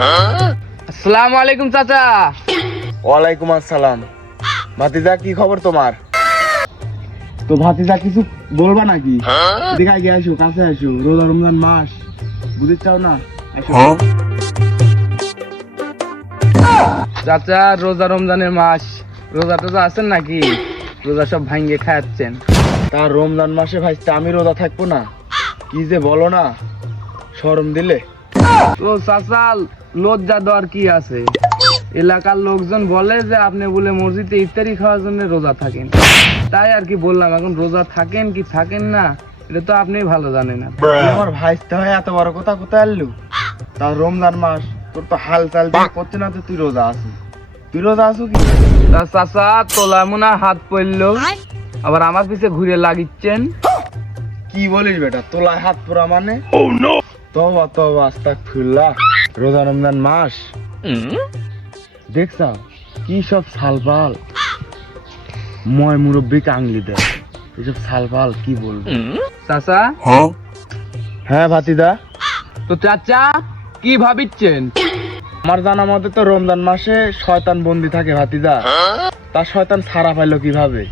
আসসালামু আলাইকুম চাচা। ওয়ালাইকুম আসসালাম। ভাতিজা কি খবর তোমার? তো ভাতিজা কিছু বলবা নাকি? এদিকে আগে আসো কাছে আসো। রোজা রমজান মাস বুঝতে চাও না চাচা রোজা রমজানের মাস। রোজা টোজা আছেন নাকি? রোজা সব ভাঙ্গে খাচ্ছেন। তা রমজান মাসে ভাইস্তে আমি রোজা থাকব না? কি যে বলো না? শরম দিলে। তো চাচা লজ্জা দেওয়ার কি আছে? এলাকার লোকজন বলে যে আপনি বলে মসজিদে ইফতারি খাওয়ার জন্য রোজা থাকেন। তাই আর কি বললাম এখন রোজা থাকেন কি থাকেন না এটা তো আপনি ভালো জানেন আমার ভাইস্তে হয় এত বড় কথা কোথায় আনলু? তা রমজান মাস তোর তো হাল চাল করছে না তো তুই রোজা আছিস। তুই রোজা আছো কি? তা চাচা তোলা মুনা হাত পড়ল। আবার আমার পিছে ঘুরে লাগিচ্ছেন। কি বলিস বেটা তোলায় হাত পোড়া মানে? তবা তবা আস্তাক ফিরলা রোজা রমজান মাস। দেখছা কি সব সালপাল ময় মুরব্বী কাংলি দেয়। এসব সালপাল কি বলব? চাচা? হ্যাঁ ভাতিদা তো চাচা কি ভাবিচ্ছেন? আমার জানা মতে তো রমজান মাসে শয়তান বন্দি থাকে ভাতিদা তার শয়তান ছাড়া পাইলো কীভাবে?